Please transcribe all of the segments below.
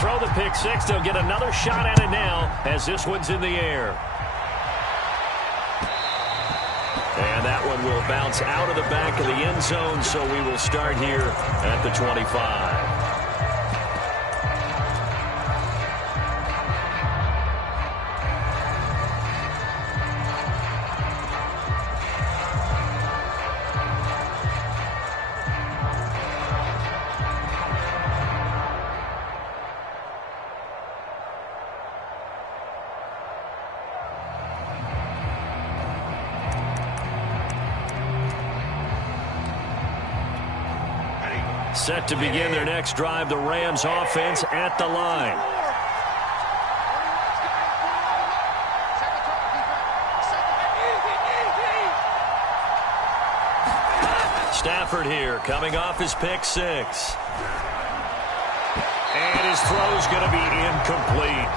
throw the pick six. They'll get another shot at it now as this one's in the air. And that one will bounce out of the back of the end zone, so we will start here at the 25. Set to begin their next drive, the Rams offense at the line. Stafford here, coming off his pick six. And his throw's going to be incomplete.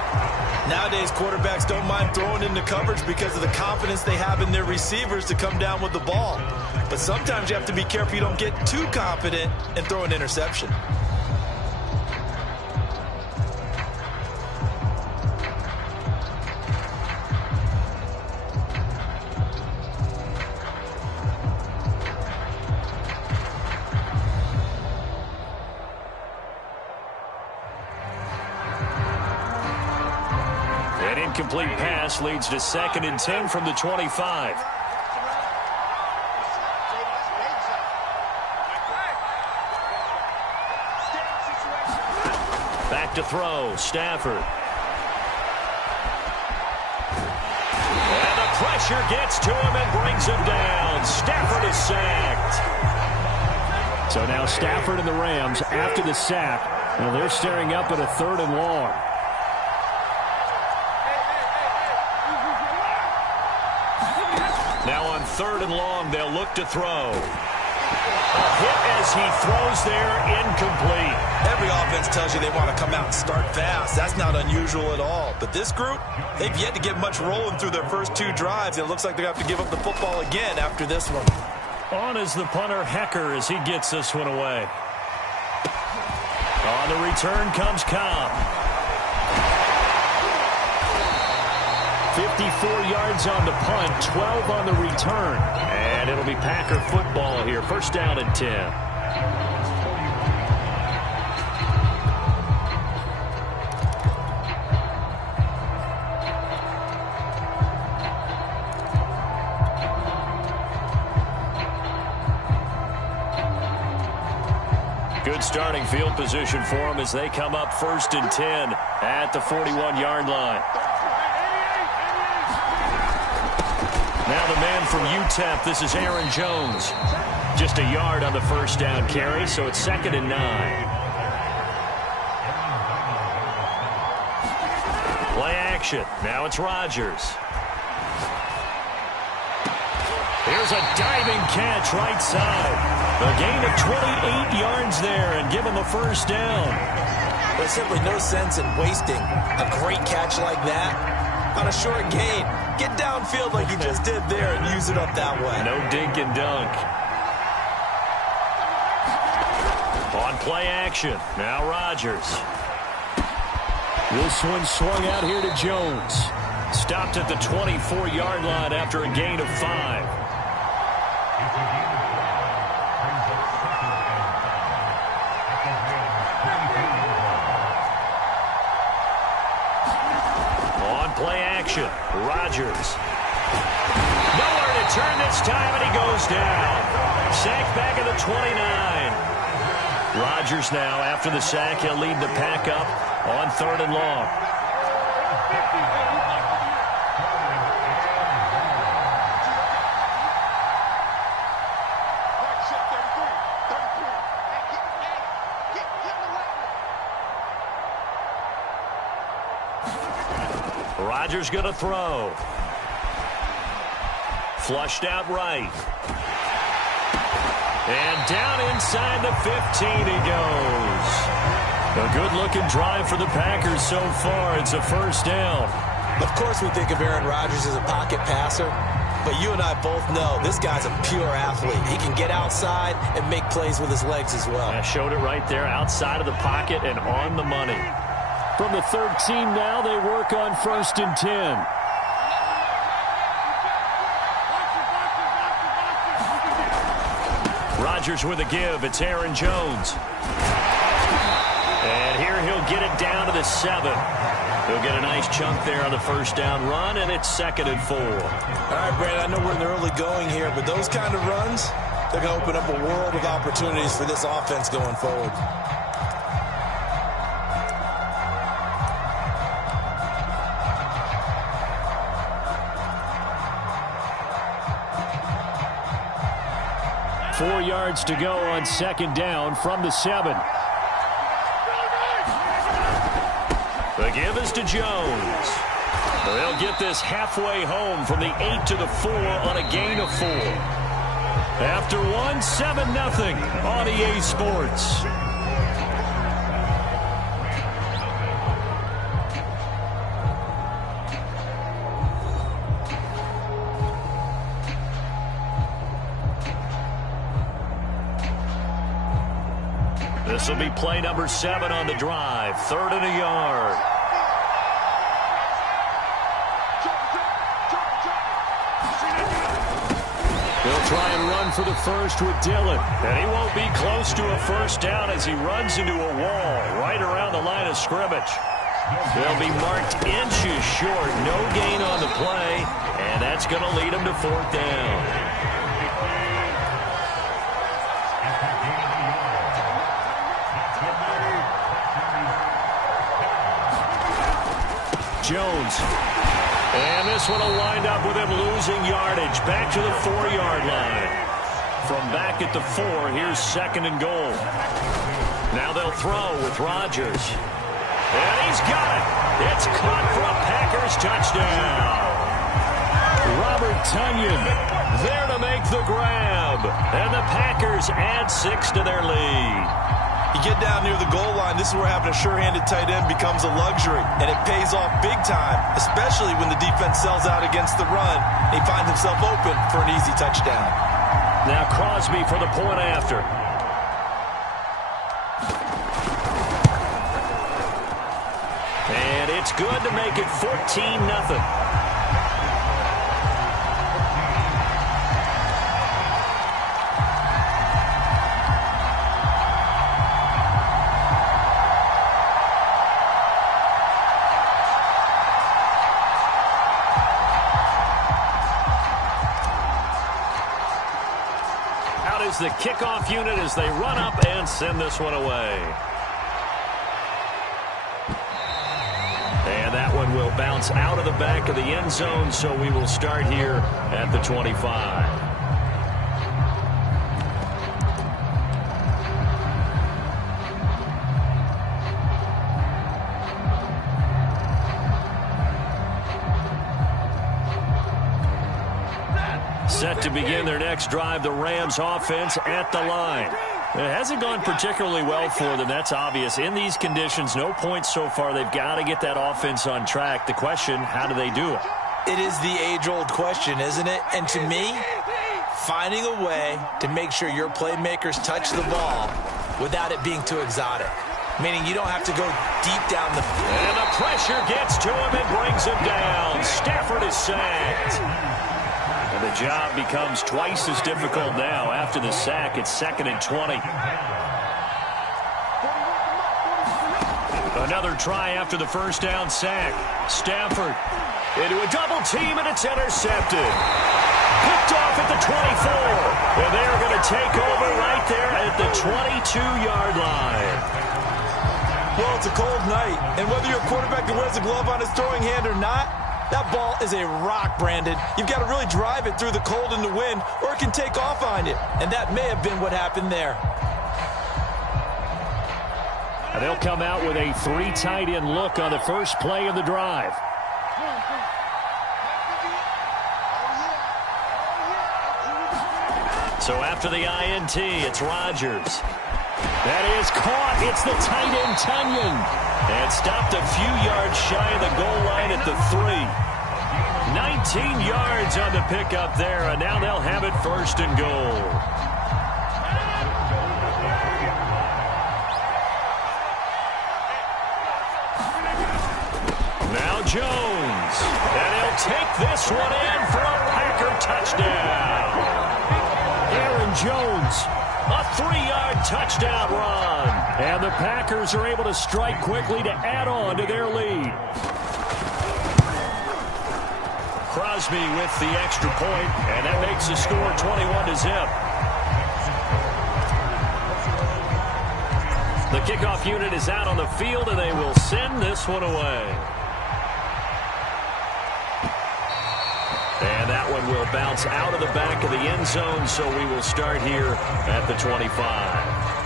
Nowadays, quarterbacks don't mind throwing into coverage because of the confidence they have in their receivers to come down with the ball. But sometimes you have to be careful you don't get too confident and throw an interception. An incomplete pass leads to 2nd and 10 from the 25. Back to throw, Stafford. And the pressure gets to him and brings him down. Stafford is sacked. So now Stafford and the Rams, after the sack, well, they're staring up at a 3rd and long. Now on 3rd and long, they'll look to throw. A hit as he throws there, incomplete. Every offense tells you they want to come out and start fast. That's not unusual at all. But this group, they've yet to get much rolling through their first 2 drives. It looks like they're going to have to give up the football again after this one. On is the punter, Hecker, as he gets this one away. On the return comes Cobb. 54 yards on the punt, 12 on the return. And it'll be Packer football here. 1st down and 10. Good starting field position for them as they come up 1st and 10 at the 41-yard line. Now the man from UTEP, this is Aaron Jones. Just a yard on the 1st down carry, so it's 2nd and 9. Play action. Now it's Rodgers. Here's a diving catch right side. A gain of 28 yards there and give him a 1st down. There's simply no sense in wasting a great catch like that on a short gain. Get downfield like you just did there and use it up that way. No dink and dunk. On play action, now Rodgers. This one swung out here to Jones. Stopped at the 24-yard line after a gain of 5. Play action. Rodgers. Nowhere to turn this time, and he goes down. Sacked back at the 29. Rodgers now, after the sack, he'll lead the pack up on 3rd and long. Rodgers going to throw. Flushed out right. And down inside the 15 he goes. A good-looking drive for the Packers so far. It's a 1st down. Of course we think of Aaron Rodgers as a pocket passer, but you and I both know this guy's a pure athlete. He can get outside and make plays with his legs as well. I showed it right there, outside of the pocket and on the money. From the 13 now, they work on 1st and 10. Rodgers with a give. It's Aaron Jones. And here he'll get it down to the 7. He'll get a nice chunk there on the first down run, and it's 2nd and 4. All right, Brandon, I know we're in the early going here, but those kind of runs, they're going to open up a world of opportunities for this offense going forward. Four yards to go on 2nd down from the 7. The give is to Jones. They'll get this halfway home from the 8 to the 4 on a gain of 4. After 1, 7-0 on EA Sports. This will be play number 7 on the drive. 3rd and a yard. He'll try and run for the first with Dillon. And he won't be close to a first down as he runs into a wall right around the line of scrimmage. They'll be marked inches short. No gain on the play. And that's going to lead him to 4th down. Jones. And this one will wind up with him losing yardage. Back to the 4-yard line. From back at the 4, here's 2nd and goal. Now they'll throw with Rodgers. And he's got it. It's caught for a Packers touchdown. Robert Tonyan there to make the grab. And the Packers add 6 to their lead. You get down near the goal line, this is where having a sure-handed tight end becomes a luxury, and it pays off big time, especially when the defense sells out against the run. He finds himself open for an easy touchdown. Now Crosby for the point after. And it's good to make it 14-0. The kickoff unit as they run up and send this one away. And that one will bounce out of the back of the end zone, so we will start here at the 25. Set to begin their next drive, the Rams offense at the line. It hasn't gone particularly well for them, that's obvious. In these conditions, no points so far. They've got to get that offense on track. The question, how do they do it? It is the age-old question, isn't it? And to me, finding a way to make sure your playmakers touch the ball without it being too exotic. Meaning you don't have to go deep down the... And the pressure gets to him and brings him down. Stafford is sacked. And the job becomes twice as difficult now. After the sack, it's 2nd and 20. Another try after the first down sack. Stafford into a double team, and it's intercepted. Picked off at the 24. And they're going to take over right there at the 22-yard line. Well, it's a cold night, and whether you're a quarterback that wears a glove on his throwing hand or not, that ball is a rock, Brandon. You've got to really drive it through the cold and the wind, or it can take off on you. And that may have been what happened there. And they'll come out with a 3 tight end look on the first play of the drive. So after the INT, it's Rodgers. That is caught. It's the tight end, Tonyan. And stopped a few yards shy of the goal line at the 3. 19 yards on the pickup there, and now they'll have it 1st and goal. Jones. And he'll take this one in for a Packer touchdown. Aaron Jones, a 3-yard touchdown run. And the Packers are able to strike quickly to add on to their lead. Crosby with the extra point, and that makes the score 21-0. The kickoff unit is out on the field, and they will send this one away. And that one will bounce out of the back of the end zone, so we will start here at the 25.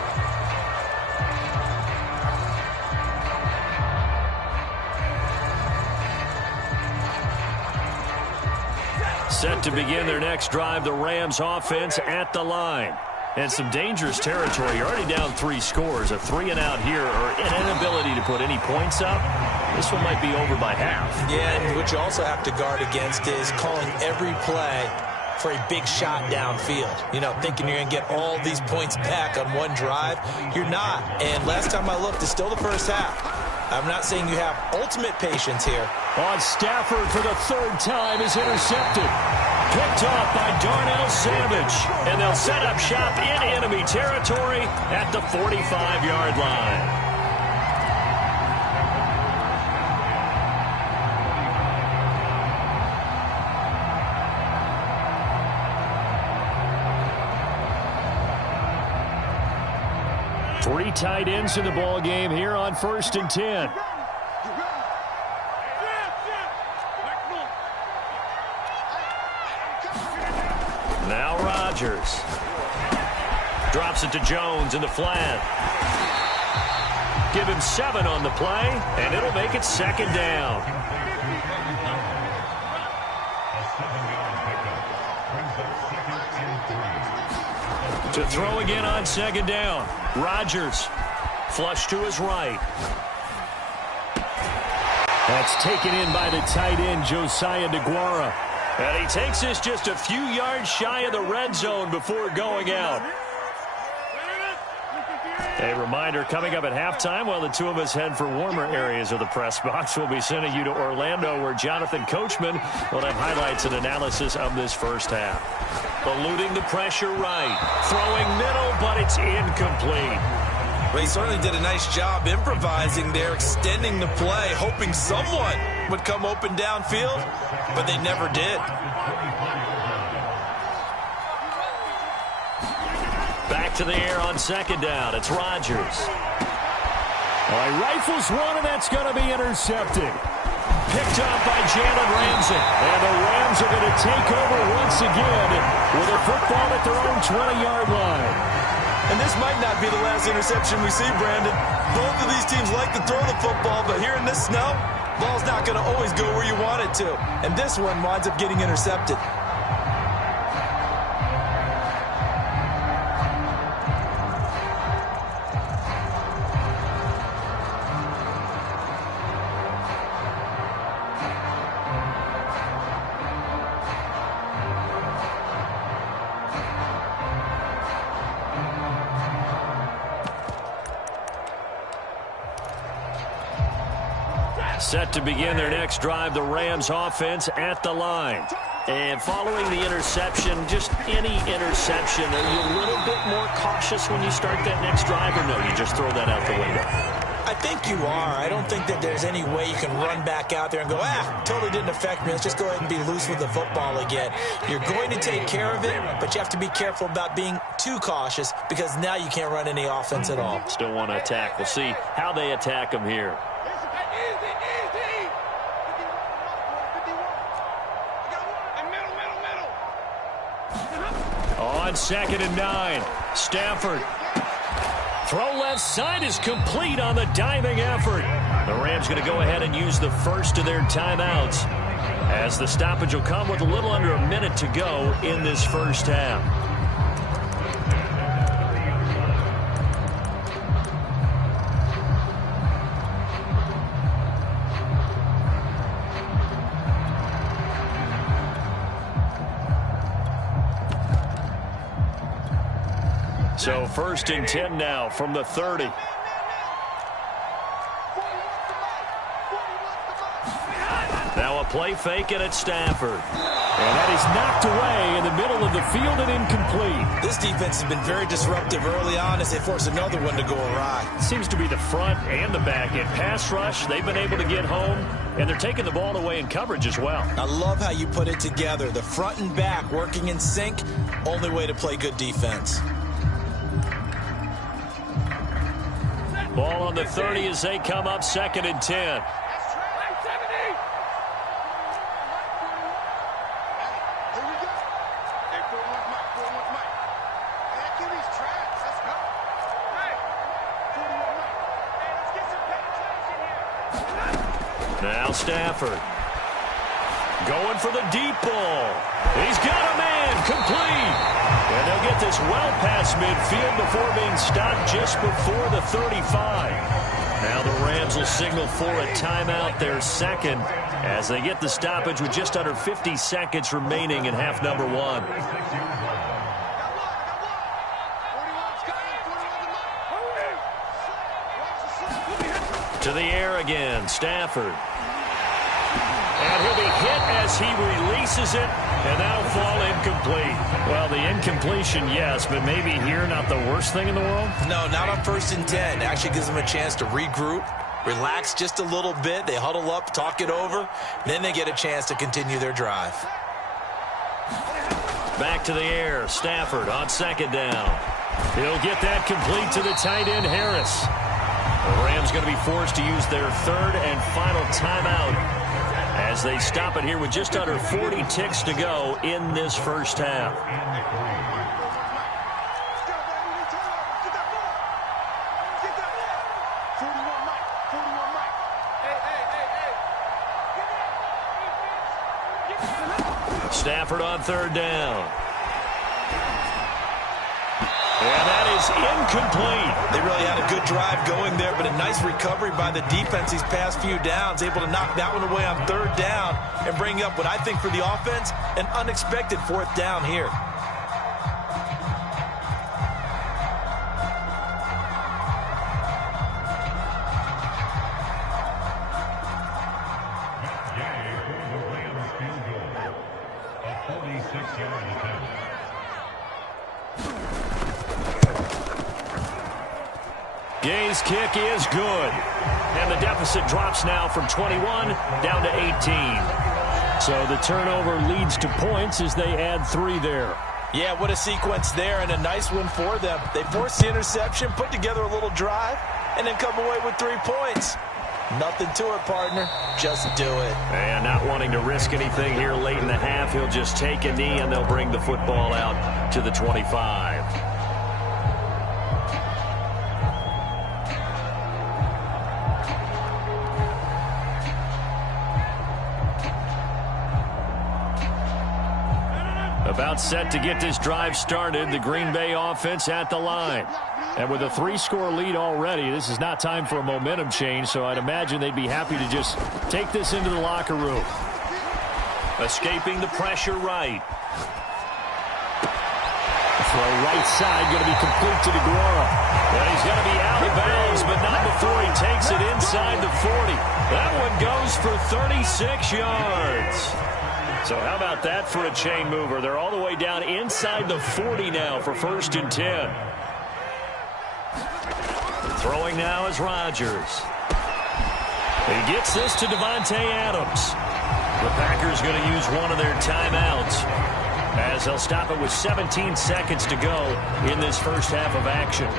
Set to begin their next drive, the Rams offense at the line. And some dangerous territory. You're already down 3 scores. A 3-and-out here, or an inability to put any points up. This one might be over by half. Yeah, and what you also have to guard against is calling every play for a big shot downfield. You know, thinking you're going to get all these points back on one drive. You're not. And last time I looked, it's still the first half. I'm not saying you have ultimate patience here. On Stafford for the 3rd time is intercepted. Picked off by Darnell Savage. And they'll set up shop in enemy territory at the 45-yard line. Three tight ends in the ball game here on 1st and 10. Now Rodgers. Drops it to Jones in the flat. Give him 7 on the play, and it'll make it 2nd down. To throw again on 2nd down. Rodgers. Flush to his right. That's taken in by the tight end, Josiah DeGuara. And he takes this just a few yards shy of the red zone before going out. A reminder, coming up at halftime, while the two of us head for warmer areas of the press box, we'll be sending you to Orlando, where Jonathan Coachman will have highlights and analysis of this first half. Eluding the pressure right. Throwing middle, but it's incomplete. Well, he certainly did a nice job improvising there, extending the play, hoping someone would come open downfield, but they never did. Back to the air on 2nd down. It's Rodgers. Well, he rifles one, and that's going to be intercepted. Picked up by Jalen Ramsey. And the Rams are going to take over once again with a football at their own 20-yard line. And this might not be the last interception we see, Brandon. Both of these teams like to throw the football, but here in this snow, ball's not going to always go where you want it to. And this one winds up getting intercepted. Set to begin their next drive, the Rams offense at the line. And following the interception, just any interception, are you a little bit more cautious when you start that next drive, or no, you just throw that out the window? I think you are. I don't think that there's any way you can run back out there and go, totally didn't affect me. Let's just go ahead and be loose with the football again. You're going to take care of it, but you have to be careful about being too cautious, because now you can't run any offense at all. Still want to attack. We'll see how they attack them here. On 2nd and 9, Stafford. Throw left side is complete on the diving effort. The Rams going to go ahead and use the first of their timeouts, as the stoppage will come with a little under a minute to go in this first half. So 1st and 10 now from the 30. Now a play fake and it's Stafford. And that is knocked away in the middle of the field and incomplete. This defense has been very disruptive early on as they force another one to go awry. Seems to be the front and the back in pass rush. They've been able to get home, and they're taking the ball away in coverage as well. I love how you put it together. The front and back working in sync, only way to play good defense. Ball on the 30 as they come up 2nd and 10. Now Stafford going for the deep ball. He's got a man complete. And they'll get this well past midfield before being stopped just before the 35. Now the Rams will signal for a timeout, their second, as they get the stoppage with just under 50 seconds remaining in half number 1. To the air again, Stafford. And he'll be hit as he releases it, and that'll fall incomplete. Well, the incompletion, yes, but maybe here not the worst thing in the world? No, not on 1st and 10. Actually gives them a chance to regroup, relax just a little bit. They huddle up, talk it over, then they get a chance to continue their drive. Back to the air, Stafford on 2nd down. He'll get that complete to the tight end, Harris. The Rams going to be forced to use their 3rd and final timeout as they stop it here with just under 40 ticks to go in this first half. Stafford on 3rd down. And that is incomplete. They really had a good drive going there, but a nice recovery by the defense these past few downs, able to knock that one away on 3rd down and bring up what I think for the offense, an unexpected 4th down here. Gay's kick is good. And the deficit drops now from 21 down to 18. So the turnover leads to points as they add 3 there. Yeah, what a sequence there, and a nice one for them. They forced the interception, put together a little drive, and then come away with 3 points. Nothing to it, partner. Just do it. And not wanting to risk anything here late in the half, he'll just take a knee, and they'll bring the football out to the 25. About set to get this drive started, the Green Bay offense at the line. And with a 3-score lead already, this is not time for a momentum change, so I'd imagine they'd be happy to just take this into the locker room. Escaping the pressure right. Throw right side, going to be complete to DeGuara. And he's going to be out of bounds, but not before he takes it inside the 40. That one goes for 36 yards. So how about that for a chain mover? They're all the way down inside the 40 now for 1st and 10. Throwing now is Rodgers. He gets this to Devontae Adams. The Packers going to use one of their timeouts as they'll stop it with 17 seconds to go in this first half of action.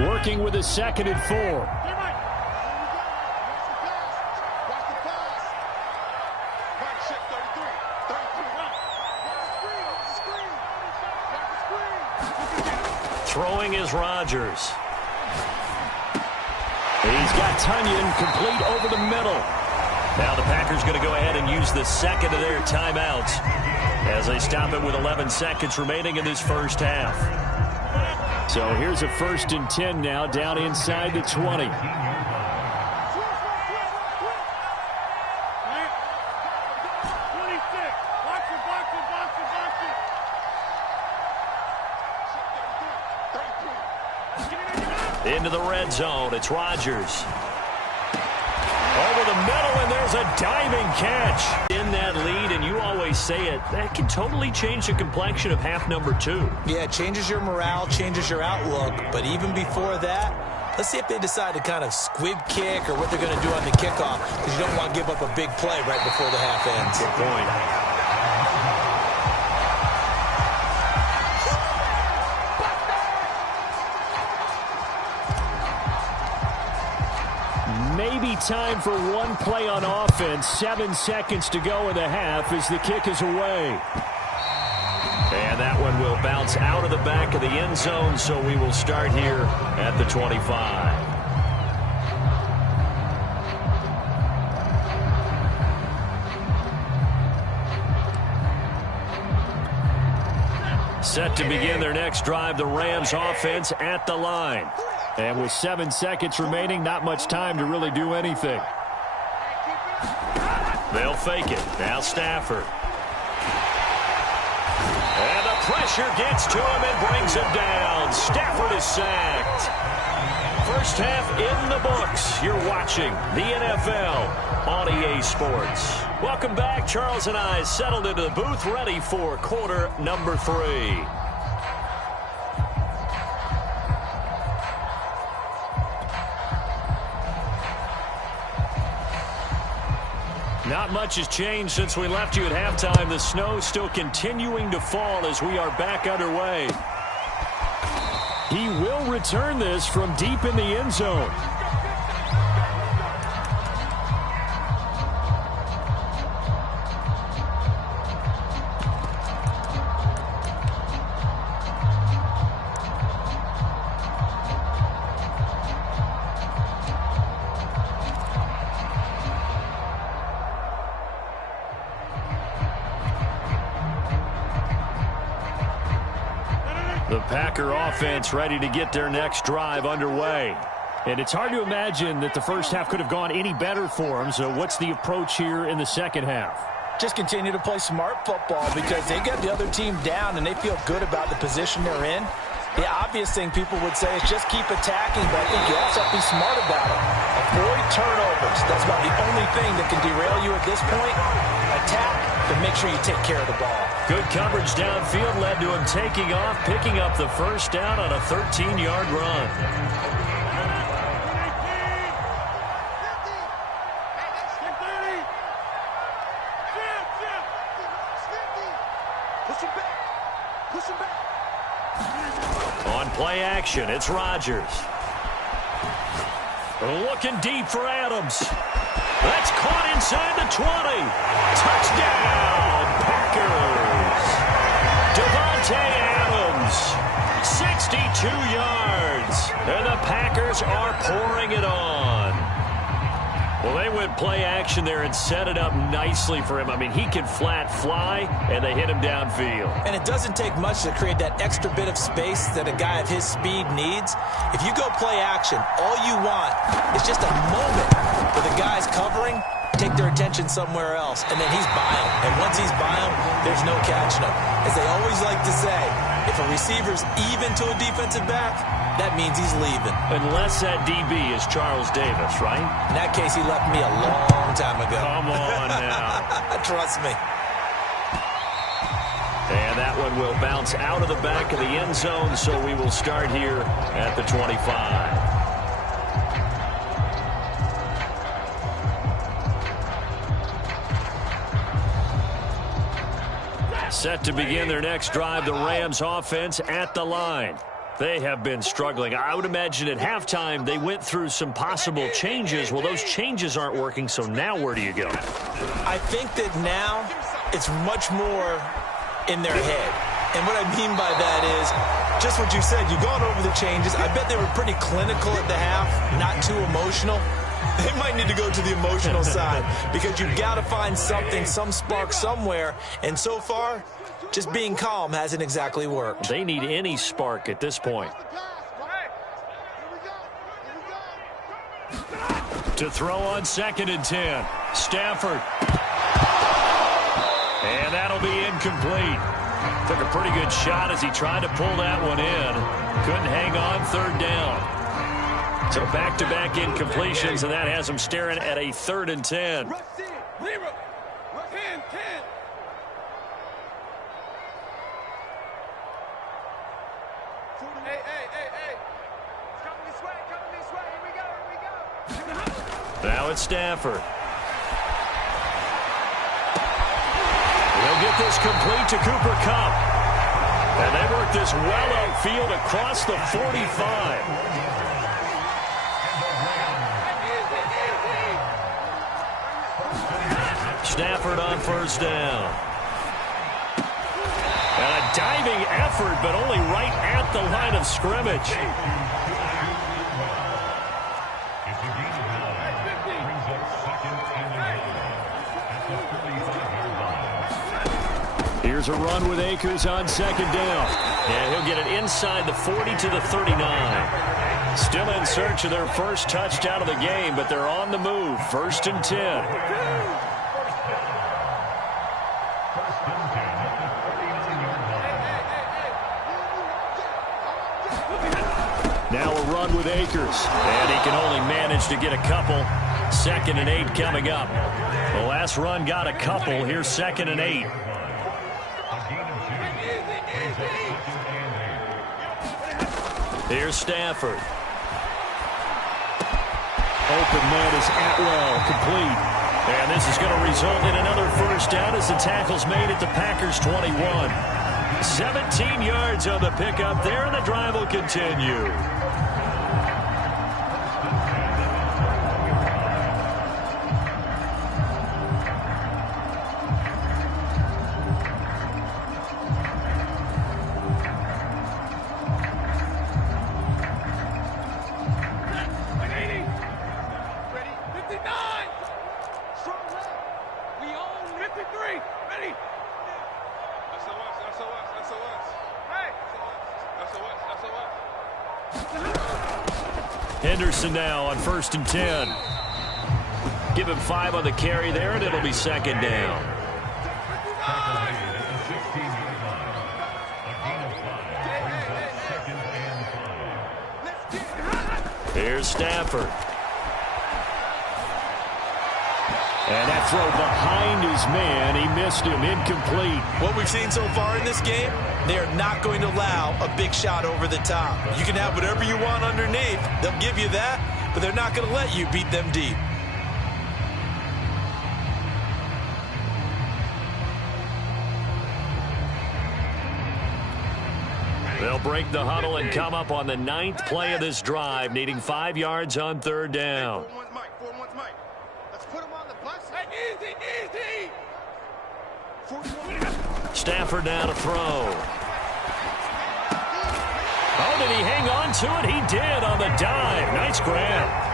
Working with a 2nd and 4. Throwing is Rodgers. He's got Tunyon complete over the middle. Now the Packers going to go ahead and use the second of their timeouts as they stop it with 11 seconds remaining in this first half. So here's a 1st and 10 now down inside the 20. Into the red zone, it's Rodgers. Over the middle, and there's a diving catch. In that lead, and you always say it, that can totally change the complexion of half number 2. Yeah, it changes your morale, changes your outlook. But even before that, let's see if they decide to kind of squib kick or what they're going to do on the kickoff, because you don't want to give up a big play right before the half ends. Good point. Maybe time for one play on offense. 7 seconds to go in the half as the kick is away. And that one will bounce out of the back of the end zone, so we will start here at the 25. Set to begin their next drive, the Rams offense at the line. And with 7 seconds remaining, not much time to really do anything. They'll fake it. Now Stafford. And the pressure gets to him and brings him down. Stafford is sacked. First half in the books. You're watching the NFL on EA Sports. Welcome back. Charles and I settled into the booth, ready for quarter number 3. Not much has changed since we left you at halftime. The snow still continuing to fall as we are back underway. He will return this from deep in the end zone. The Packer offense ready to get their next drive underway. And it's hard to imagine that the first half could have gone any better for them. So what's the approach here in the second half? Just continue to play smart football because they got the other team down and they feel good about the position they're in. The obvious thing people would say is just keep attacking, but I think you also have to be smart about it. Avoid turnovers. That's about the only thing that can derail you at this point. Attack, but make sure you take care of the ball. Good coverage downfield led to him taking off, picking up the first down on a 13-yard run. On play action, it's Rodgers. Looking deep for Adams. That's caught inside the 20. Touchdown, Packers. Devontae Adams, 62 yards. And the Packers are pouring it on. Well, they went play action there and set it up nicely for him. I mean, he can flat fly, and they hit him downfield. And it doesn't take much to create that extra bit of space that a guy of his speed needs. If you go play action, all you want is just a moment where the guy's covering, take their attention somewhere else, and then he's by him. And once he's by him, there's no catching him. As they always like to say, if a receiver's even to a defensive back, that means he's leaving. Unless that DB is Charles Davis, right? In that case, he left me a long time ago. Come on now. Trust me. And that one will bounce out of the back of the end zone, so we will start here at the 25. Set to begin their next drive, the Rams offense at the line. They have been struggling. I would imagine at halftime they went through some possible changes. Well, those changes aren't working, so now where do you go? I think that now it's much more in their head. And what I mean by that is just what you said. You've gone over the changes. I bet they were pretty clinical at the half, not too emotional. They might need to go to the emotional side because you've got to find something, some spark somewhere. And so far, just being calm hasn't exactly worked. They need any spark at this point. To throw on 2nd and 10. Stafford. And that'll be incomplete. Took a pretty good shot as he tried to pull that one in. Couldn't hang on, third down. So back-to-back incompletions, and that has him staring at a 3rd and 10. Now it's Stafford. They'll get this complete to Cooper Kupp. And they work this well upfield across the 45. Stafford on first down. And a diving effort, but only right at the line of scrimmage. Here's a run with Akers on 2nd down. And he'll get it inside the 40 to the 39. Still in search of their first touchdown of the game, but they're on the move. 1st and 10. Now a run with Akers. And he can only manage to get a couple. 2nd and 8 coming up. The last run got a couple. Here's 2nd and 8. Here's Stafford. Open man is Atwell, complete. And this is going to result in another first down as the tackle's made at the Packers' 21. 17 yards on the pickup there, and the drive will continue. Henderson now on 1st and 10. Give him 5 on the carry there, and it'll be 2nd down. Here's Stafford. And that throw behind his man. He missed him. Incomplete. What we've seen so far in this game, they are not going to allow a big shot over the top. You can have whatever you want underneath. They'll give you that, but they're not going to let you beat them deep. They'll break the huddle and come up on the 9th play of this drive, needing 5 yards on 3rd down. Stafford now to throw. Oh, did he hang on to it? He did on the dive. Nice grab.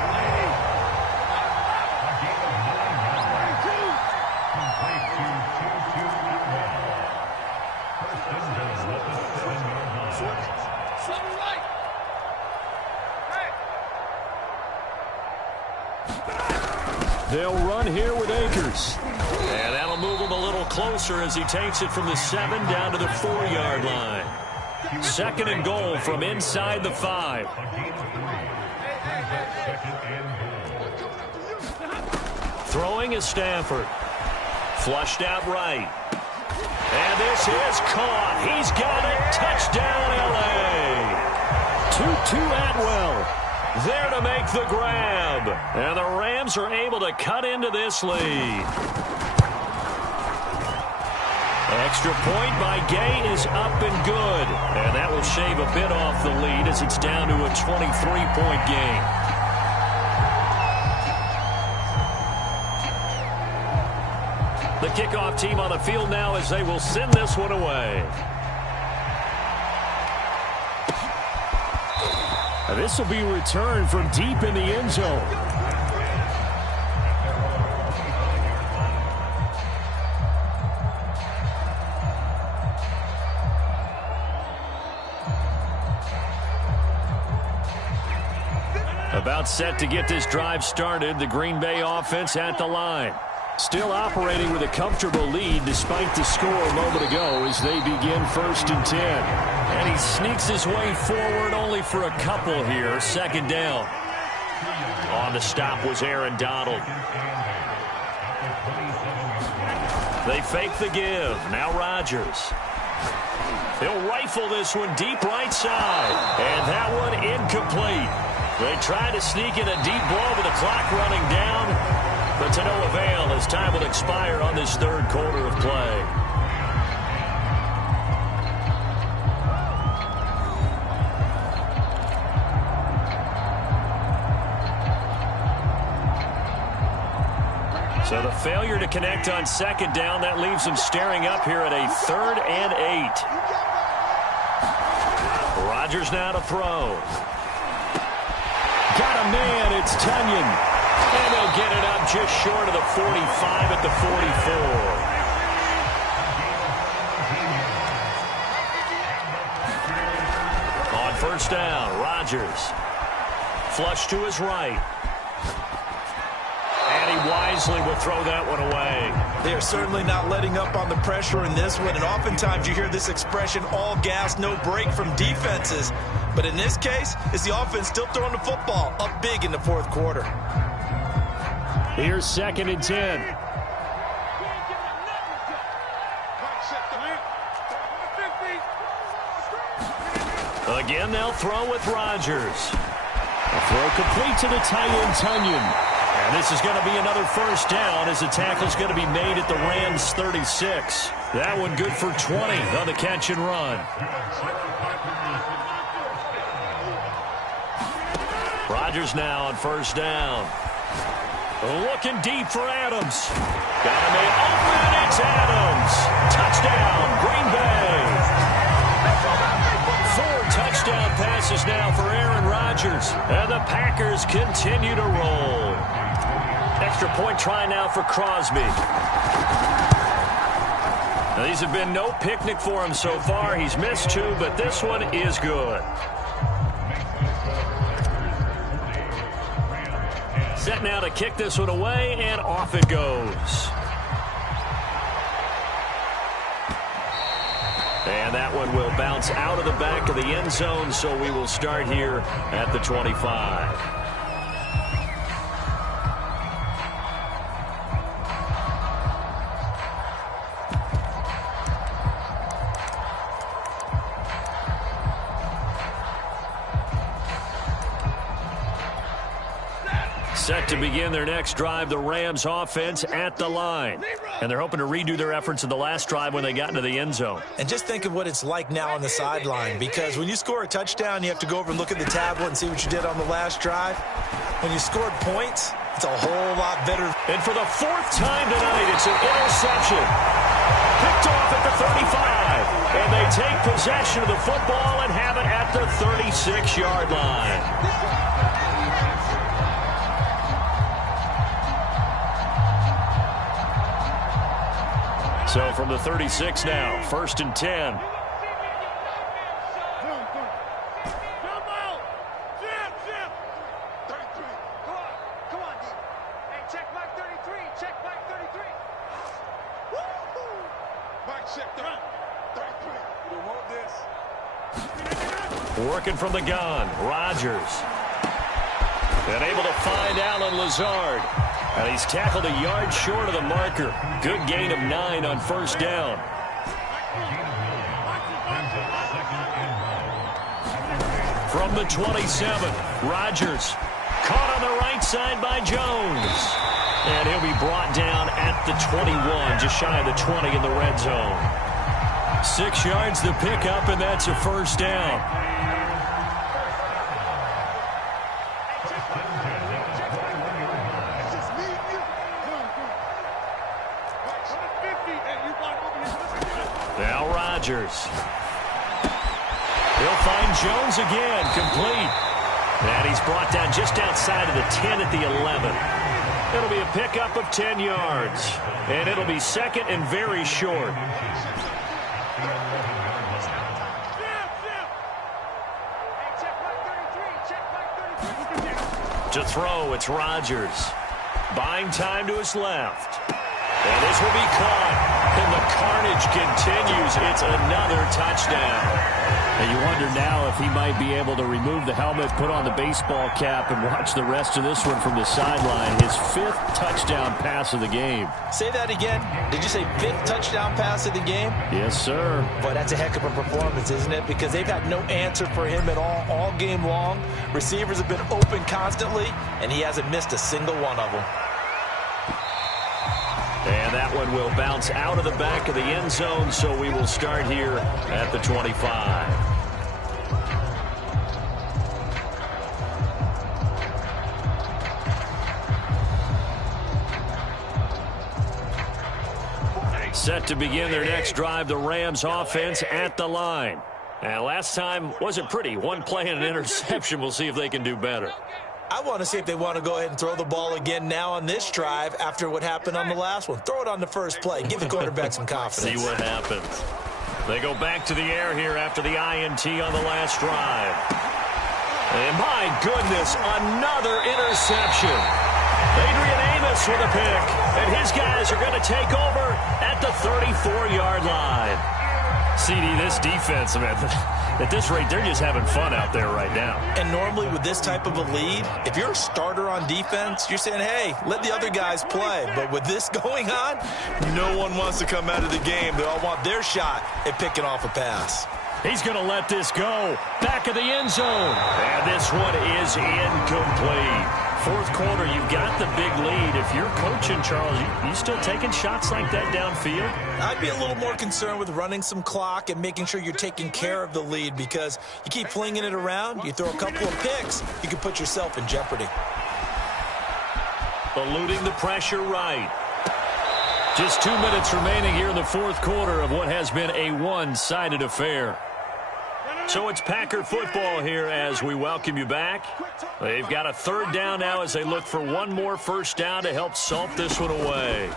They'll run here with Akers. And that'll move him a little closer as he takes it from the 7 down to the 4-yard line. 2nd and goal from inside the 5. Throwing is Stafford. Flushed out right. And this is caught. He's got it. Touchdown, L.A. 2-2 Atwell. There to make the grab. And the Rams are able to cut into this lead. Extra point by Gay is up and good. And that will shave a bit off the lead as it's down to a 23-point game. The kickoff team on the field now as they will send this one away. This will be returned from deep in the end zone. About set to get this drive started. The Green Bay offense at the line. Still operating with a comfortable lead despite the score a moment ago as they begin 1st and 10. And he sneaks his way forward only for a couple here. 2nd down. On the stop was Aaron Donald. They fake the give. Now Rodgers. He'll rifle this one deep right side. And that one incomplete. They try to sneak in a deep ball with the clock running down. But to no avail as time will expire on this 3rd quarter of play. So the failure to connect on 2nd down, that leaves them staring up here at a 3rd and 8. Rodgers now to throw. Got a man, it's Tunyon. And they'll get it up just short of the 45 at the 44. On 1st down, Rodgers. Flush to his right. And he wisely will throw that one away. They are certainly not letting up on the pressure in this one, and oftentimes you hear this expression, all gas, no break from defenses. But in this case, it's the offense still throwing the football up big in the 4th quarter. Here's 2nd and 10. Again, they'll throw with Rodgers. A throw complete to the tight end, Tunyon. And this is going to be another 1st down as the tackle's going to be made at the Rams' 36. That one good for 20 on the catch and run. Rodgers now on 1st down. Looking deep for Adams. Got him open. It's Adams. Touchdown, Green Bay. 4 touchdown passes now for Aaron Rodgers. And the Packers continue to roll. Extra point try now for Crosby. Now, these have been no picnic for him so far. He's missed 2, but this one is good. Set now to kick this one away, and off it goes. And that one will bounce out of the back of the end zone, so we will start here at the 25. Set to begin their next drive, the Rams offense at the line. And they're hoping to redo their efforts in the last drive when they got into the end zone. And just think of what it's like now on the sideline, because when you score a touchdown, you have to go over and look at the tablet and see what you did on the last drive. When you scored points, it's a whole lot better. And for the 4th time tonight, it's an interception. Picked off at the 35. And they take possession of the football and have it at the 36-yard line. So from the 36 now, 1st and 10. Working from the gun, Rodgers. And able to find Allen Lazard. And he's tackled a yard short of the marker. Good gain of 9 on 1st down. From the 27, Rodgers. Caught on the right side by Jones. And he'll be brought down at the 21, just shy of the 20 in the red zone. 6 yards to pick up, and that's a 1st down. Now Rodgers. He'll find Jones again, complete. And he's brought down just outside of the 10 at the 11. It'll be a pickup of 10 yards. And it'll be 2nd and very short. To throw, it's Rodgers. Buying time to his left. And this will be caught. And the carnage continues. It's another touchdown. And you wonder now if he might be able to remove the helmet, put on the baseball cap, and watch the rest of this one from the sideline. His 5th touchdown pass of the game. Say that again. Did you say 5th touchdown pass of the game? Yes, sir. Boy, that's a heck of a performance, isn't it? Because they've had no answer for him at all game long. Receivers have been open constantly, and he hasn't missed a single one of them. And that one will bounce out of the back of the end zone, so we will start here at the 25. Set to begin their next drive, the Rams offense at the line. And last time wasn't pretty. One play and an interception. We'll see if they can do better. I want to see if they want to go ahead and throw the ball again now on this drive after what happened on the last one. Throw it on the first play. Give the quarterback some confidence. See what happens. They go back to the air here after the INT on the last drive. And my goodness, another interception. Adrian Amos with a pick. And his guys are going to take over at the 34-yard line. CD, this defense, man, at this rate, they're just having fun out there right now. And normally with this type of a lead, if you're a starter on defense, you're saying, hey, let the other guys play. But with this going on, no one wants to come out of the game. They all want their shot at picking off a pass. He's going to let this go. Back of the end zone. And this one is incomplete. Fourth quarter, you've got the big lead. If you're coaching, Charles, you still taking shots like that downfield? I'd be a little more concerned with running some clock and making sure you're taking care of the lead, because you keep flinging it around, you throw a couple of picks, you can put yourself in jeopardy. Eluding the pressure right. Just 2 minutes remaining here in the fourth quarter of what has been a one-sided affair. So it's Packer football here as we welcome you back. They've got a third down now as they look for one more first down to help salt this one away.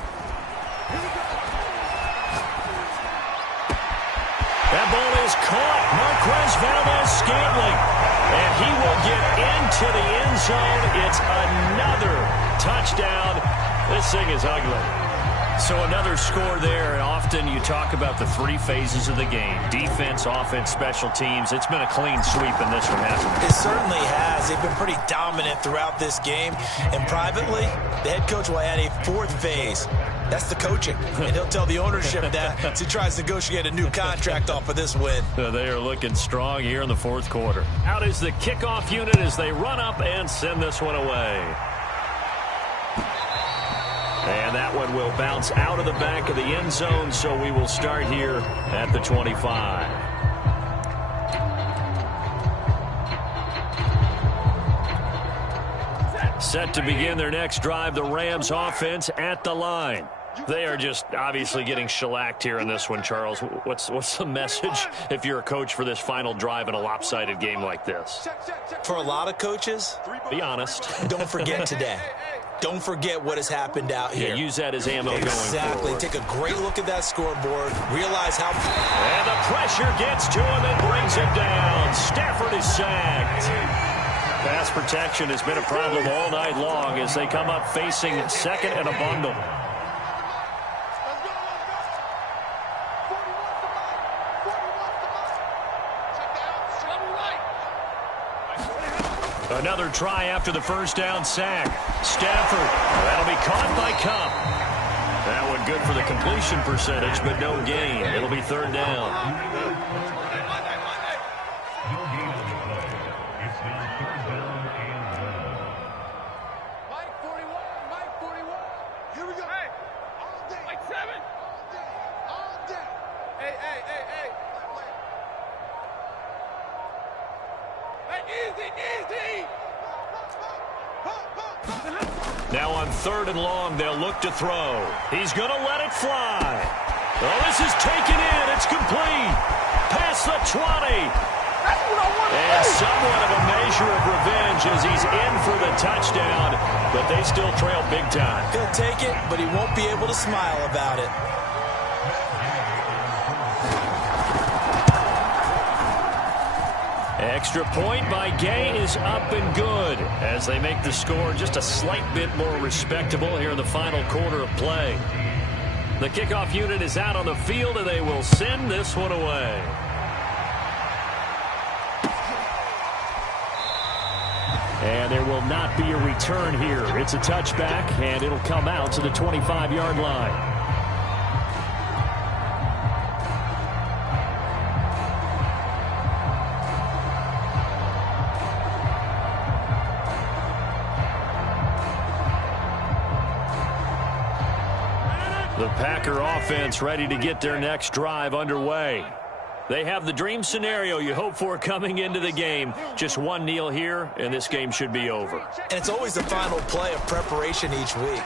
That ball is caught. Marquez Valdez-Scantling. And he will get into the end zone. It's another touchdown. This thing is ugly. So another score there, and often you talk about the 3 phases of the game. Defense, offense, special teams. It's been a clean sweep in this one, hasn't it? It certainly has. They've been pretty dominant throughout this game. And privately, the head coach will add a 4th phase. That's the coaching. And he'll tell the ownership that as he tries to negotiate a new contract off of this win. They are looking strong here in the fourth quarter. Out is the kickoff unit as they run up and send this one away. And that one will bounce out of the back of the end zone, so we will start here at the 25. Set to begin their next drive, the Rams offense at the line. They are just obviously getting shellacked here in this one, Charles. What's the message if you're a coach for this final drive in a lopsided game like this? For a lot of coaches, be honest. Don't forget today. Don't forget what has happened out here. Yeah, use that as ammo going forward. Exactly. Take a great look at that scoreboard. Realize how... And the pressure gets to him and brings him down. Stafford is sacked. Pass protection has been a problem all night long as they come up facing second and a bundle. Another try after the first down sack. Stafford, that'll be caught by Cup. That one good for the completion percentage, but no gain. It'll be third down. Mike 41. Here we go. Hey, all day. Mike 7. All day. Hey. Easy. Now on third and long, they'll look to throw. He's going to let it fly. Oh, this is taken in. It's complete. Past the 20. And somewhat of a measure of revenge as he's in for the touchdown, but they still trail big time. He'll take it, but he won't be able to smile about it. Extra point by Gay is up and good as they make the score just a slight bit more respectable here in the final quarter of play. The kickoff unit is out on the field, and they will send this one away. And there will not be a return here. It's a touchback, and it'll come out to the 25-yard line. The Packer offense ready to get their next drive underway. They have the dream scenario you hope for coming into the game. Just one kneel here, and this game should be over. And it's always the final play of preparation each week.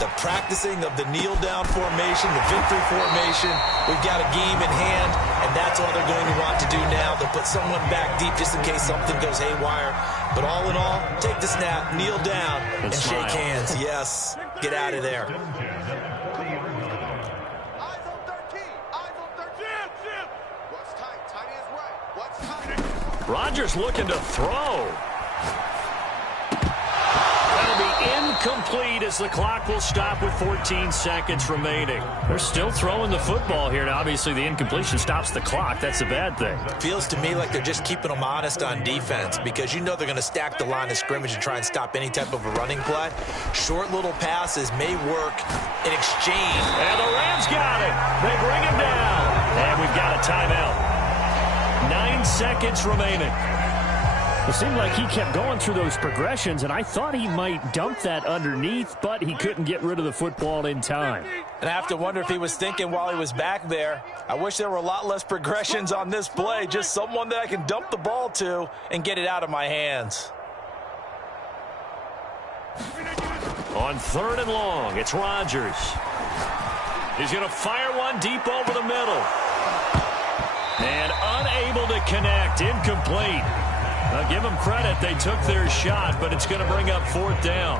The practicing of the kneel-down formation, the victory formation. We've got a game in hand, and that's all they're going to want to do now. They'll put someone back deep just in case something goes haywire. But all in all, take the snap, kneel down, and shake hands. Yes, get out of there. Rodgers looking to throw. That'll be incomplete as the clock will stop with 14 seconds remaining. They're still throwing the football here, and obviously the incompletion stops the clock. That's a bad thing. Feels to me like they're just keeping them honest on defense because you know they're going to stack the line of scrimmage and try and stop any type of a running play. Short little passes may work in exchange. And the Rams got it. They bring him down. And we've got a timeout. 9 seconds remaining. It seemed like he kept going through those progressions, and I thought he might dump that underneath, but he couldn't get rid of the football in time. And I have to wonder if he was thinking while he was back there, I wish there were a lot less progressions on this play, just someone that I can dump the ball to and get it out of my hands. On 3rd and long, it's Rodgers. He's going to fire one deep over the middle. And unable to connect, incomplete. Now give them credit, they took their shot, but it's going to bring up 4th down.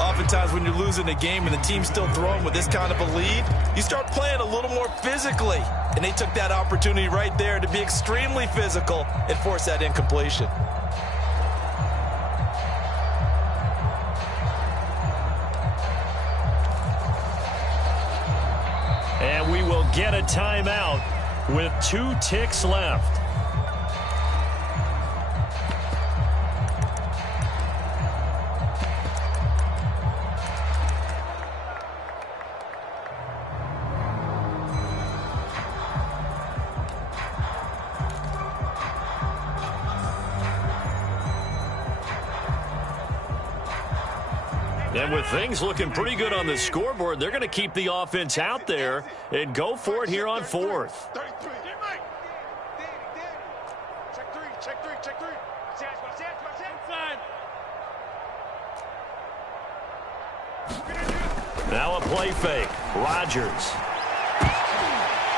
Oftentimes when you're losing a game and the team's still throwing with this kind of a lead, you start playing a little more physically. And they took that opportunity right there to be extremely physical and force that incompletion. And we will get a timeout with 2 ticks left. And with things looking pretty good on the scoreboard, they're going to keep the offense out there and go for it here on 4th. Now a play fake. Rodgers.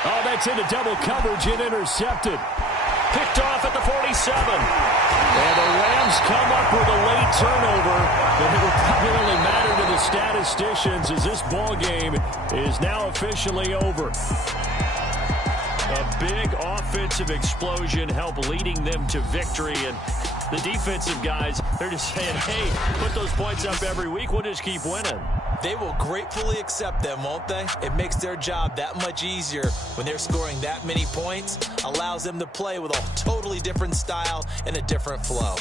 Oh, that's into double coverage and intercepted. Picked off at the 47. And the Rams come up with a late turnover. And it will probably only matter to the statisticians as this ball game is now officially over. A big offensive explosion helped leading them to victory. And the defensive guys, they're just saying, hey, put those points up every week. We'll just keep winning. They will gratefully accept them, won't they? It makes their job that much easier when they're scoring that many points. Allows them to play with a totally different style and a different flow.